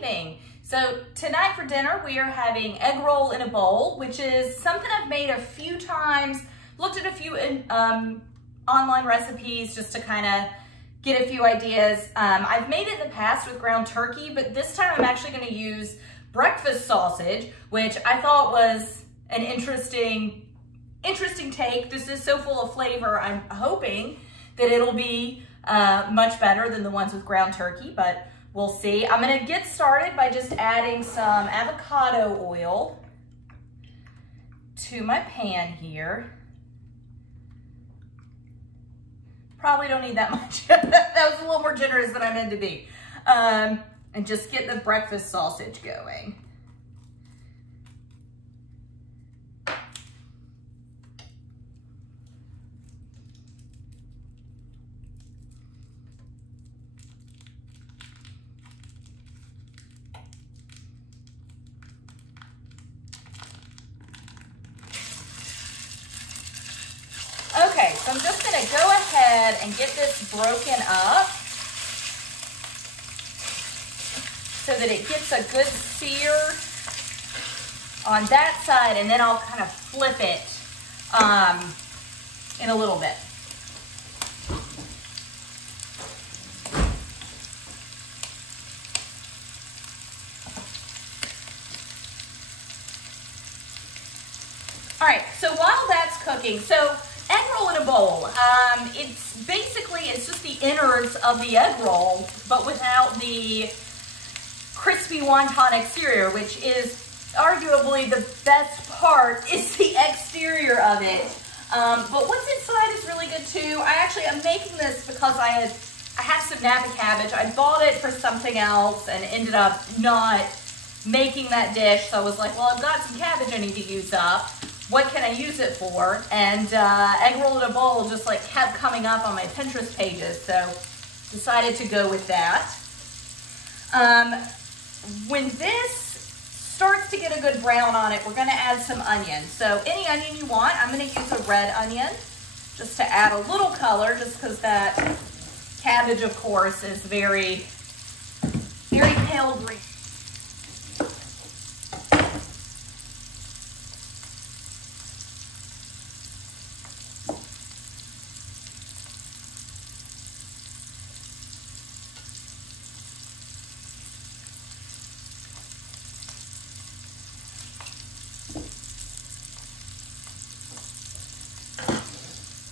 evening. So tonight for dinner, we are having egg roll in a bowl, which is something I've made a few times, looked at a few online recipes just to kind of get a few ideas. I've made it in the past with ground turkey, but this time I'm actually going to use breakfast sausage, which I thought was an interesting take. This is so full of flavor. I'm hoping that it'll be much better than the ones with ground turkey, but we'll see. I'm gonna get started by just adding some avocado oil to my pan here. Probably don't need that much. That was a little more generous than I meant to be. And just get the breakfast sausage going. Okay, so I'm just gonna go ahead and get this broken up so that it gets a good sear on that side, and then I'll kind of flip it in a little bit. All right, so while that's cooking, so egg roll in a bowl. It's just the innards of the egg roll, but without the crispy wonton exterior, which is arguably the best part, is the exterior of it. But what's inside is really good too. I'm making this because I have some Napa cabbage. I bought it for something else and ended up not making that dish. So I was like, well, I've got some cabbage I need to use up. What can I use it for? And egg roll in a bowl just like kept coming up on my Pinterest pages, so decided to go with that. When this starts to get a good brown on it, we're gonna add some onion. So any onion you want. I'm gonna use a red onion just to add a little color, just because that cabbage, of course, is very, very pale green.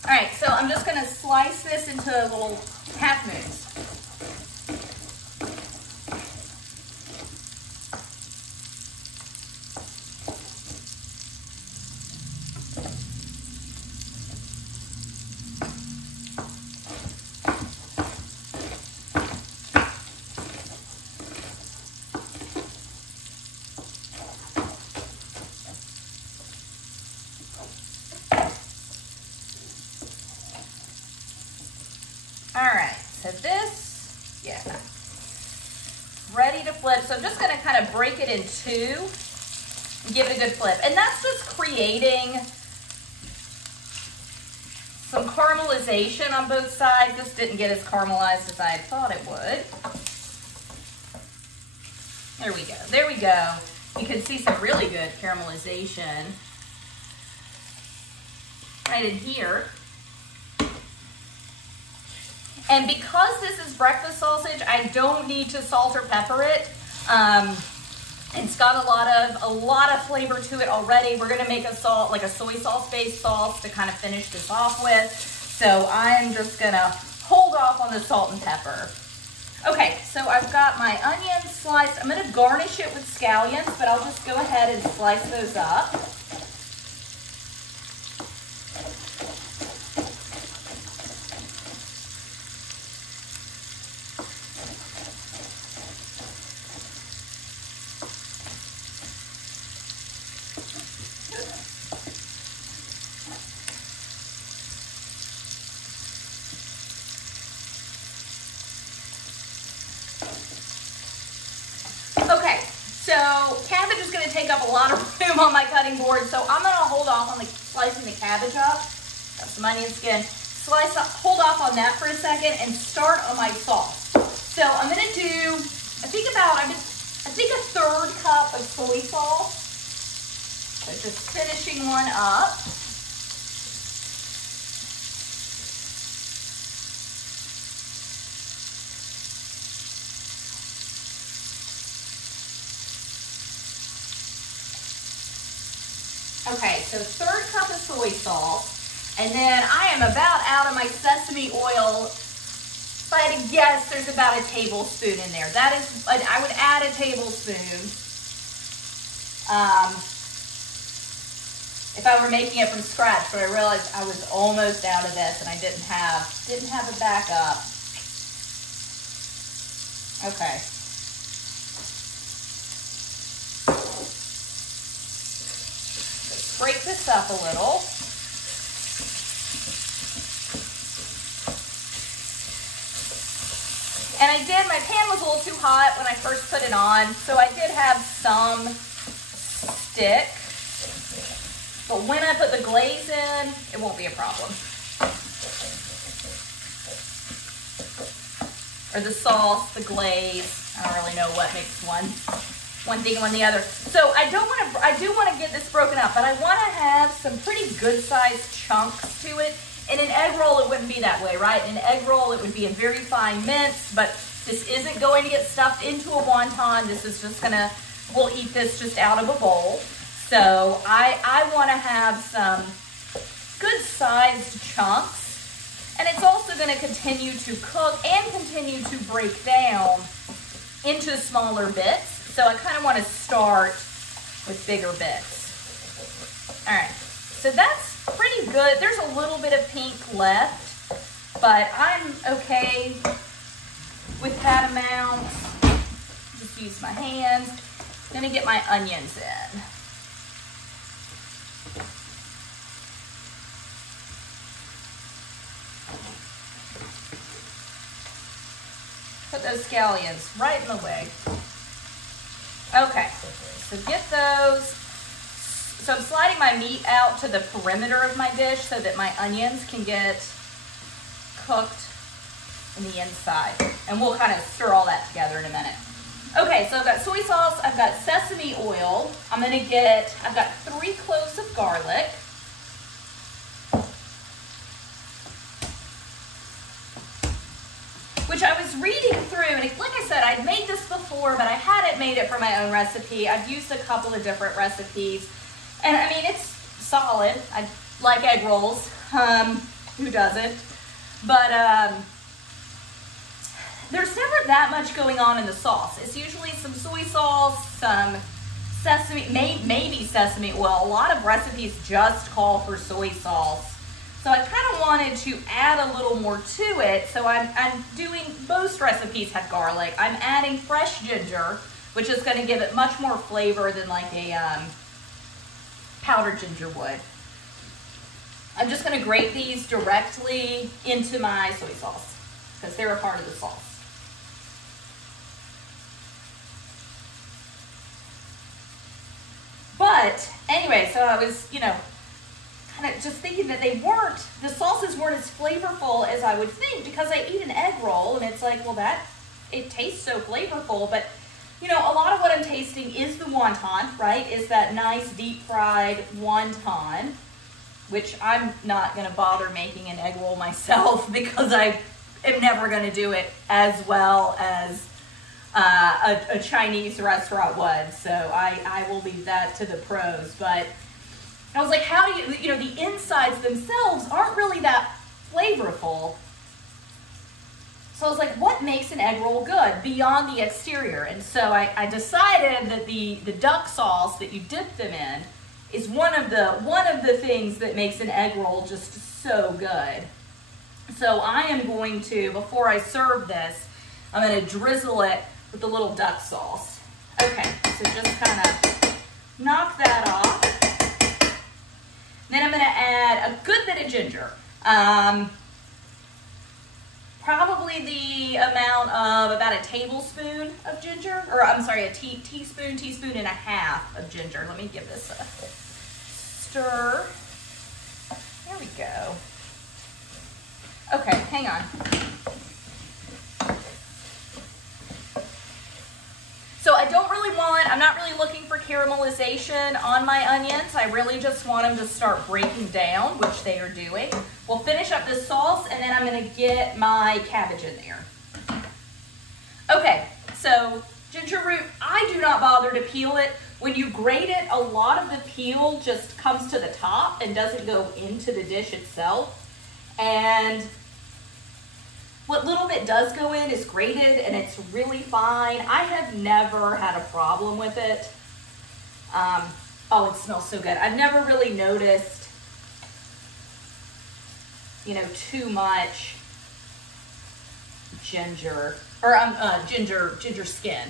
All right, so I'm just gonna slice this into little half moons. All right, so this, ready to flip. So I'm just gonna kind of break it in two and give it a good flip. And that's just creating some caramelization on both sides. This didn't get as caramelized as I thought it would. There we go, there we go. You can see some really good caramelization right in here. And because this is breakfast sausage, I don't need to salt or pepper it. It's got a lot of flavor to it already. We're gonna make a soy sauce based sauce to kind of finish this off with. So I'm just gonna hold off on the salt and pepper. Okay, so I've got my onions sliced. I'm gonna garnish it with scallions, but I'll just go ahead and slice those up. Okay, so cabbage is going to take up a lot of room on my cutting board, so I'm going to hold off on slicing the cabbage up. Got some onion skin. Hold off on that for a second and start on my sauce. So I'm going to do, I 1/3 cup of soy sauce. So just finishing one up. Okay, so 1/3 cup of soy sauce. And then I am about out of my sesame oil. If I had to guess, there's about a tablespoon in there. That is, I would add a tablespoon. If I were making it from scratch, but I realized I was almost out of this and I didn't have a backup. Okay. Let's break this up a little. And I did, my pan was a little too hot when I first put it on, so I did have some stick. But when I put the glaze in, it won't be a problem. Or the sauce, the glaze, I don't really know what makes one thing and one the other. So I do want to get this broken up, but I want to have some pretty good sized chunks to it. In an egg roll, it wouldn't be that way, right? In an egg roll, it would be a very fine mince, but this isn't going to get stuffed into a wonton. This is just gonna, we'll eat this just out of a bowl. So I want to have some good sized chunks, and it's also going to continue to cook and continue to break down into smaller bits. So I kind of want to start with bigger bits. All right, so that's pretty good. There's a little bit of pink left, but I'm okay with that amount. Just use my hands. I'm gonna get my onions in. Put those scallions right in the way. Okay, so get those. So I'm sliding my meat out to the perimeter of my dish so that my onions can get cooked in the inside. And we'll kind of stir all that together in a minute. Okay, so I've got soy sauce, I've got sesame oil. I've got 3 cloves of garlic. Which I was reading through, and like I said, I'd made this before, but I hadn't made it for my own recipe. I've used a couple of different recipes. And I mean, it's solid. I like egg rolls. Who doesn't? But there's never that much going on in the sauce. It's usually some soy sauce, some sesame, maybe sesame oil. A lot of recipes just call for soy sauce. So I kind of wanted to add a little more to it. So I'm doing, most recipes have garlic. I'm adding fresh ginger, which is going to give it much more flavor than like a powdered ginger would. I'm just going to grate these directly into my soy sauce because they're a part of the sauce. But anyway, so I was, kind of just thinking that the sauces weren't as flavorful as I would think because I eat an egg roll and it's like, well, it tastes so flavorful, but a lot of what I'm tasting is the wonton, right? Is that nice deep fried wonton, which I'm not going to bother making an egg roll myself because I am never going to do it as well as a Chinese restaurant would. So I will leave that to the pros. But I was like, how do you, the insides themselves aren't really that flavorful. So I was like, what makes an egg roll good beyond the exterior? And so I decided that the duck sauce that you dip them in is one of the things that makes an egg roll just so good. So I am going to, before I serve this, I'm going to drizzle it with a little duck sauce. Okay, so just kind of knock that off. Then I'm going to add a good bit of ginger. Probably the amount of about a tablespoon of ginger, or I'm sorry, a teaspoon and a half of ginger. Let me give this a stir. There we go. Okay, hang on. So I don't really want, I'm not really looking for caramelization on my onions. I really just want them to start breaking down, which they are doing. We'll finish up this sauce, and then I'm gonna get my cabbage in there. Okay, so ginger root, I do not bother to peel it. When you grate it, a lot of the peel just comes to the top and doesn't go into the dish itself. And what little bit does go in is grated, and it's really fine. I have never had a problem with it. Oh, it smells so good. I've never really noticed, you know, too much ginger, or ginger skin.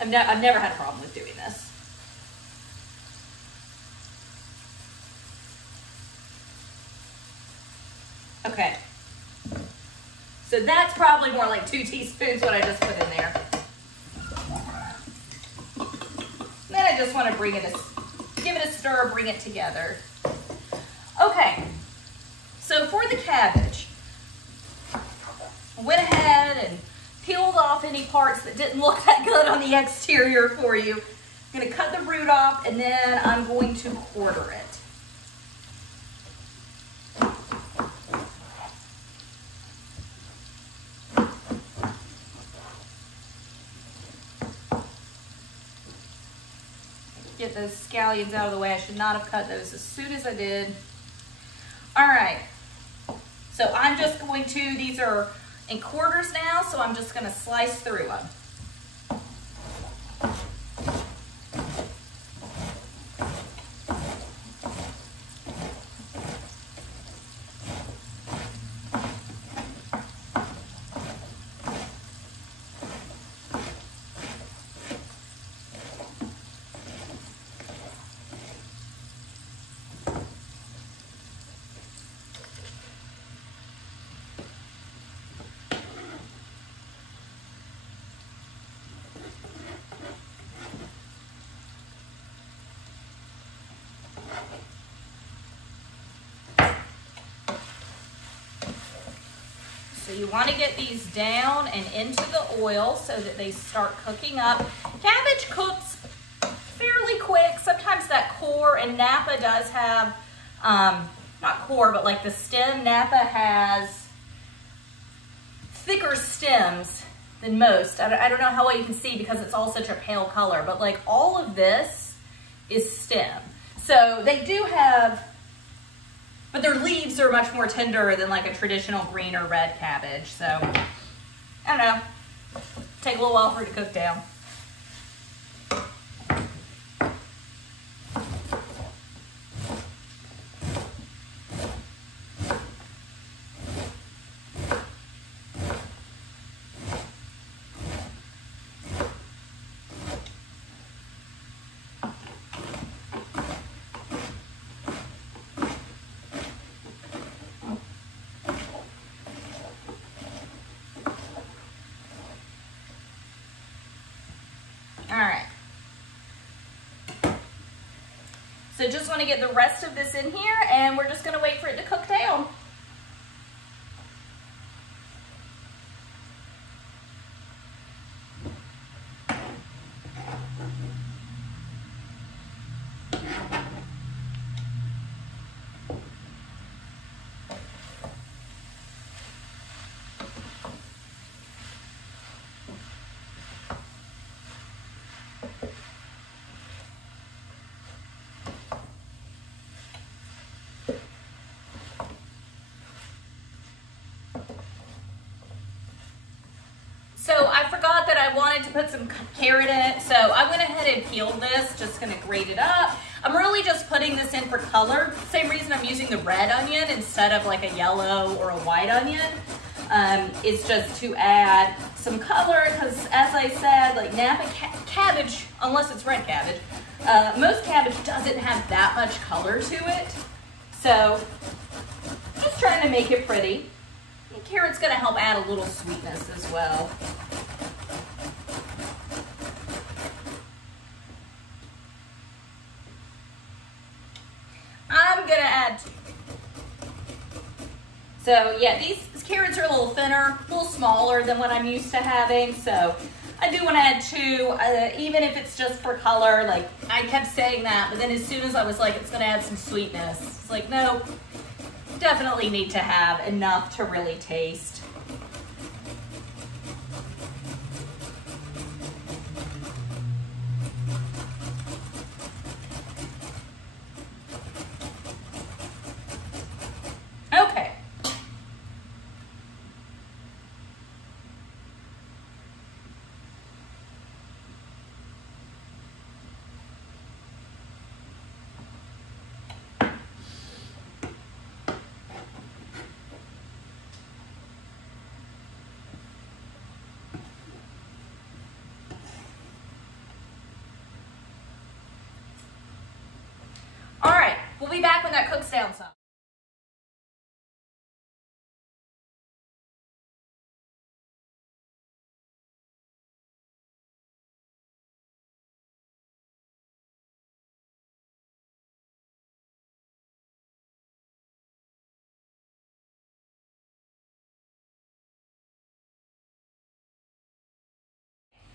I've never had a problem with doing this. Okay. So that's probably more like 2 teaspoons what I just put in there. Then I just want to give it a stir, bring it together. Okay. So for the cabbage, I went ahead and peeled off any parts that didn't look that good on the exterior for you. I'm going to cut the root off, and then I'm going to quarter it. Get those scallions out of the way. I should not have cut those as soon as I did. All right. So I'm just going to, these are in quarters now, so I'm just going to slice through them. So you want to get these down and into the oil so that they start cooking up. Cabbage cooks fairly quick. Sometimes that core, and Napa does have, not core, but like the stem, Napa has thicker stems than most. I don't know how well you can see because it's all such a pale color, but like all of this is stem. So they do have, but their leaves are much more tender than like a traditional green or red cabbage. So, I don't know, take a little while for it to cook down. All right. So just want to get the rest of this in here, and we're just going to wait for it to cook down. So I forgot that I wanted to put some carrot in it, so I went ahead and peeled this, just gonna grate it up. I'm really just putting this in for color. Same reason I'm using the red onion instead of like a yellow or a white onion. It's just to add some color, because as I said, like Napa cabbage, unless it's red cabbage, most cabbage doesn't have that much color to it. So just trying to make it pretty. And carrot's gonna help add a little sweetness as well. I'm gonna add, so yeah, these carrots are a little thinner, a little smaller than what I'm used to having, so I do want to add too, even if it's just for color. Like, I kept saying that, but then as soon as I was like, it's going to add some sweetness, it's like, no, definitely need to have enough to really taste. Okay. All right, we'll be back when that cooks down some.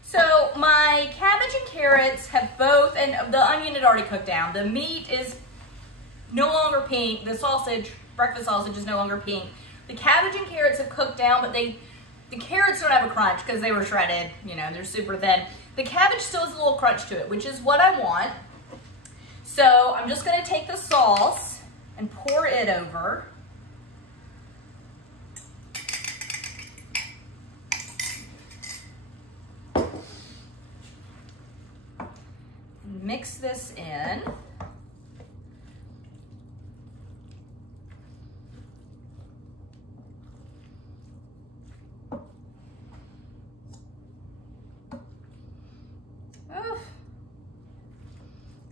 So my cabbage and carrots have both, and the onion had already cooked down. The meat is no longer pink. The sausage, breakfast sausage, is no longer pink. The cabbage and carrots have cooked down, but the carrots don't have a crunch because they were shredded. You know, they're super thin. The cabbage still has a little crunch to it, which is what I want. So I'm just going to take the sauce and pour it over. Mix this in. Oof.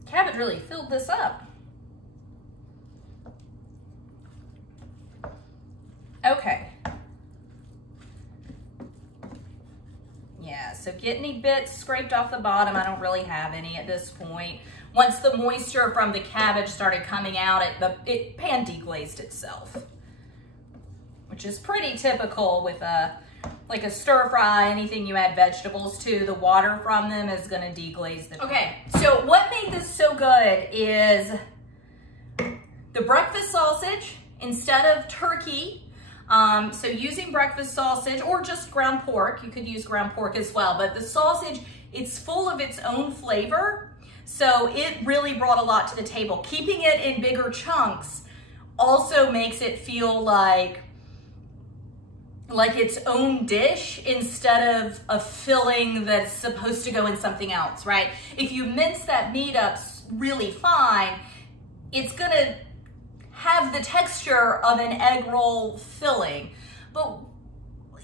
Cabbage really filled this up. Okay. Yeah, so get any bits scraped off the bottom. I don't really have any at this point. Once the moisture from the cabbage started coming out, it pan deglazed itself, which is pretty typical with like a stir fry, anything you add vegetables to, the water from them is gonna deglaze them. Okay, so what made this so good is the breakfast sausage instead of turkey. So using breakfast sausage or just ground pork, you could use ground pork as well, but the sausage, it's full of its own flavor. So it really brought a lot to the table. Keeping it in bigger chunks also makes it feel like its own dish instead of a filling that's supposed to go in something else, right? If you mince that meat up really fine, it's gonna have the texture of an egg roll filling. But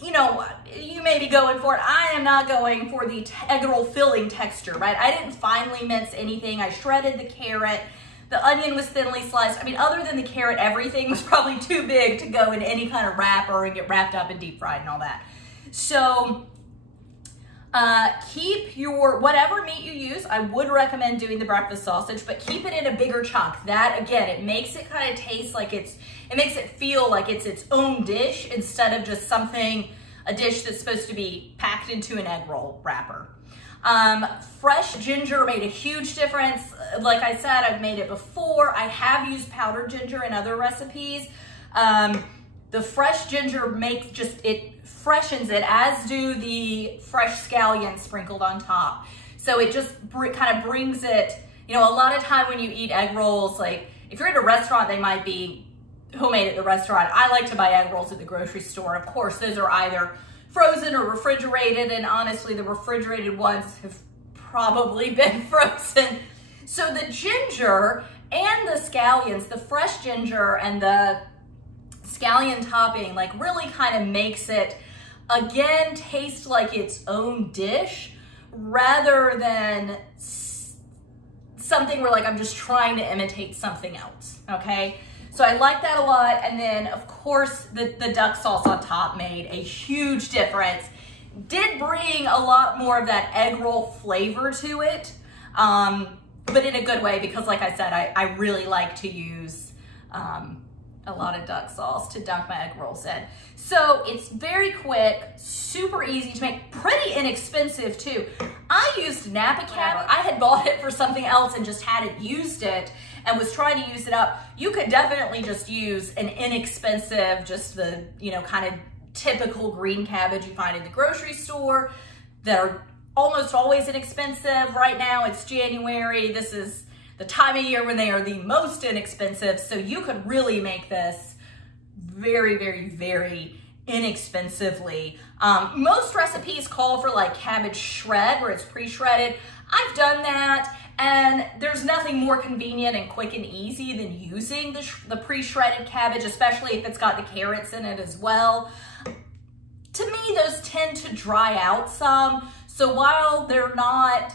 you know, you may be going for it. I am not going for the egg roll filling texture, right? I didn't finely mince anything. I shredded the carrot. The onion was thinly sliced. I mean, other than the carrot, everything was probably too big to go in any kind of wrapper and get wrapped up and deep fried and all that. So keep your, whatever meat you use, I would recommend doing the breakfast sausage, but keep it in a bigger chunk. That, again, it makes it kind of taste like it makes it feel like it's its own dish instead of just a dish that's supposed to be packed into an egg roll wrapper. Fresh ginger made a huge difference. Like I said, I've made it before. I have used powdered ginger in other recipes. The fresh ginger it freshens it, as do the fresh scallions sprinkled on top. So it just kind of brings it, you know, a lot of time when you eat egg rolls, like if you're at a restaurant, they might be homemade at the restaurant. I like to buy egg rolls at the grocery store. Of course, those are either frozen or refrigerated, and honestly, the refrigerated ones have probably been frozen. So the ginger and the scallions, the fresh ginger and the scallion topping, like really kind of makes it, again, taste like its own dish rather than something where like I'm just trying to imitate something else, okay? So I like that a lot. And then of course the duck sauce on top made a huge difference. Did bring a lot more of that egg roll flavor to it, but in a good way, because like I said, I really like to use a lot of duck sauce to dunk my egg rolls in. So it's very quick, super easy to make, pretty inexpensive too. I used Napa cabbage. I had bought it for something else and just hadn't used it and was trying to use it up. You could definitely just use an inexpensive, just the, you know, kind of typical green cabbage you find in the grocery store that are almost always inexpensive. Right now it's January. This is the time of year when they are the most inexpensive. So you could really make this very, very, very inexpensively. Most recipes call for like cabbage shred where it's pre-shredded. I've done that, and there's nothing more convenient and quick and easy than using the pre-shredded cabbage, especially if it's got the carrots in it as well. To me, those tend to dry out some. So while they're not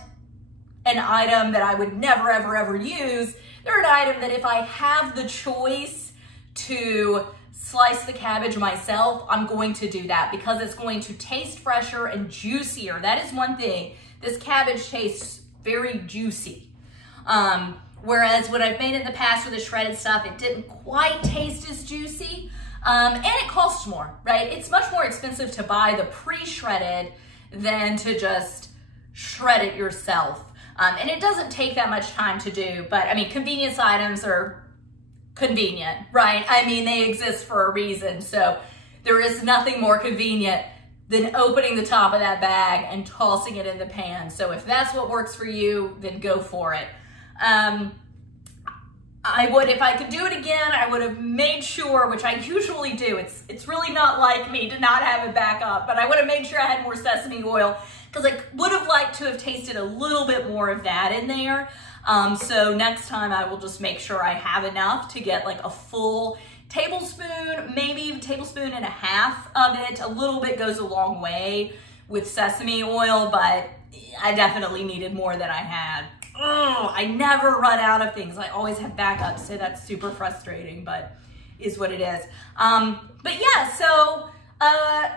an item that I would never, ever, ever use, they're an item that if I have the choice to slice the cabbage myself, I'm going to do that because it's going to taste fresher and juicier. That is one thing. This cabbage tastes very juicy. Whereas what I've made in the past with the shredded stuff, it didn't quite taste as juicy. And it costs more, right? It's much more expensive to buy the pre-shredded than to just shred it yourself. And it doesn't take that much time to do, but I mean, convenience items are convenient, right? I mean, they exist for a reason. So there is nothing more convenient than opening the top of that bag and tossing it in the pan. So if that's what works for you, then go for it. I would, if I could do it again, I would have made sure, which I usually do. It's really not like me to not have it back up, but I would have made sure I had more sesame oil because I would have liked to have tasted a little bit more of that in there. So next time I will just make sure I have enough to get like a full tablespoon, maybe a tablespoon and a half of it. A little bit goes a long way with sesame oil, but I definitely needed more than I had. Ugh, I never run out of things. I always have backups, so that's super frustrating, but is what it is. But yeah, so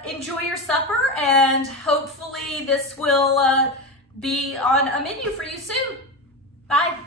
enjoy your supper, and hopefully this will be on a menu for you soon. Bye.